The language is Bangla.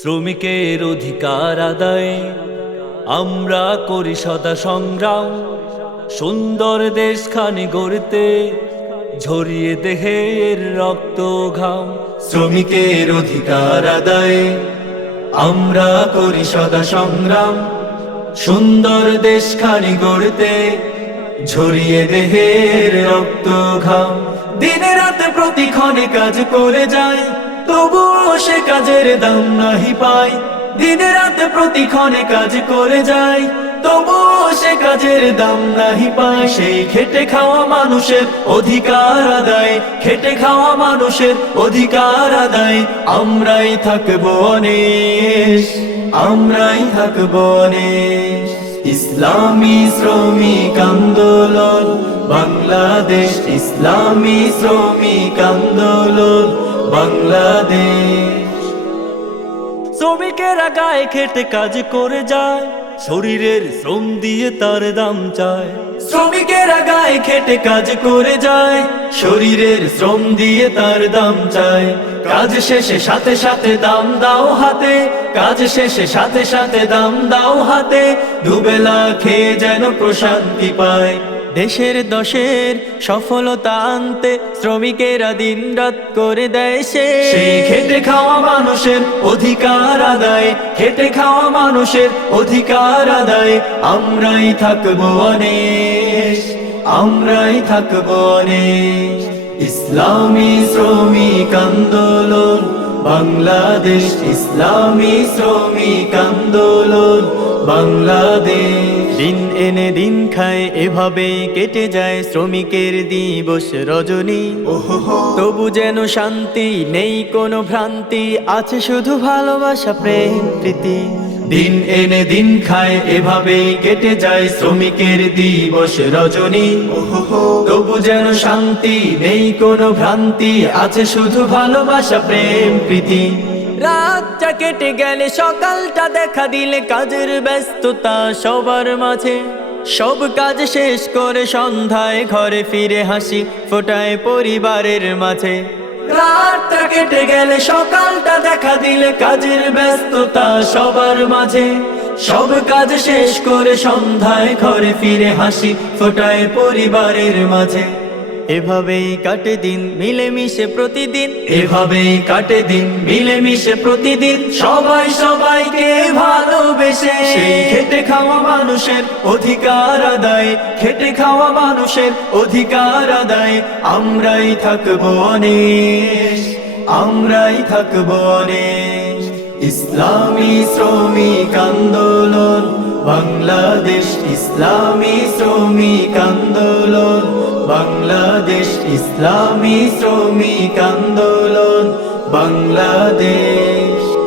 শ্রমিকের অধিকার আদায়। আমরা করি সদা সংগ্রাম। সুন্দর দেশখানি গড়তে ঝরিয়ে দেহের রক্ত ঘাম। শ্রমিকের অধিকার আদায়। আমরা করি সদা সংগ্রাম। সুন্দর দেশখানি গড়তে ঝরিয়ে দেহের রক্ত ঘাম। দিনে রাতে প্রতিক্ষণে কাজ করে যায় তবুও সে কাজের দাম নাহি পায় দিনে রাতে কাজ করে যায় তবুও সে কাজের দাম নাহি পায় সেই খেটে খাওয়া মানুষের অধিকার আদায়। খেটে খাওয়া মানুষের অধিকার আদায়। আমরাই থাকব অনেশ, আমরাই থাকব অনেশ। ইসলামী শ্রমিক আন্দোলন, বাংলাদেশ ইসলামী শ্রমিক আন্দোলন। বাংলাদেশ। শ্রমিকেরা গায়ে খেটে কাজ করে যায়, শরীরের শ্রম দিয়ে তার দাম চায়। শ্রমিকেরা গায়ে খেটে কাজ করে যায়, শরীরের শ্রম দিয়ে তার দাম চায়। কাজ শেষে সাথে সাথে দাম দাও হাতে, কাজ শেষে সাথে সাথে দাম দাও হাতে, দুবেলা খেয়ে যেন প্রশান্তি পায়। দেশের দশের সফলতা আনতে শ্রমিকেরা দিন রাত করে দেয় সে খেটে খাওয়া মানুষের অধিকার আদায়, খেটে খাওয়া মানুষের অধিকার আদায়। আমরাই থাকব অনেশ, আমরাই থাকব অনেশ। ইসলামী শ্রমিক আন্দোলন, বাংলাদেশ ইসলামী শ্রমিক আন্দোলন। বাংলাদেশ। দিন এনে দিন খায় এভাবেই কেটে যায় শ্রমিকের দিবস রজনী। তবু যেন শান্তি নেই কোনো ভ্রান্তি আছে শুধু ভালোবাসা প্রেম প্রীতি। দিন এনে দিন খায় এভাবেই কেটে যায় শ্রমিকের দিবস রজনী। তবু যেন শান্তি নেই কোনো ভ্রান্তি আছে শুধু ভালোবাসা প্রেম প্রীতি। রাতটা কেটে গেলে সকালটা দেখা দিলে কাজের ব্যস্ততা সবার মাঝে। সব কাজ শেষ করে সন্ধ্যায় ঘরে ফিরে হাসি ফোটায় পরিবারের মাঝে। রাতটা কেটে গেলে সকালটা দেখা দিলে কাজের ব্যস্ততা সবার মাঝে। সব কাজ শেষ করে সন্ধ্যায় ঘরে ফিরে হাসি ফোটায় পরিবারের মাঝে। এভাবেই কাটে দিন মিলেমিশে প্রতিদিন। এভাবেই কাটে দিন মিলেমিশে প্রতিদিন। সবাই সবাইকে ভালোবেসে। সেই খেটে খাওয়া মানুষের অধিকার আদায় খেটে খাওয়া মানুষের অধিকার আদায়। আমরাই থাকব অনেশ আমরাই থাকব অনেশ ইসলামী শ্রমিক আন্দোলন বাংলাদেশ ইসলামী শ্রমিক আন্দোলন। বাংলাদেশ ইসলামী শ্রমিক আন্দোলন বাংলাদেশ।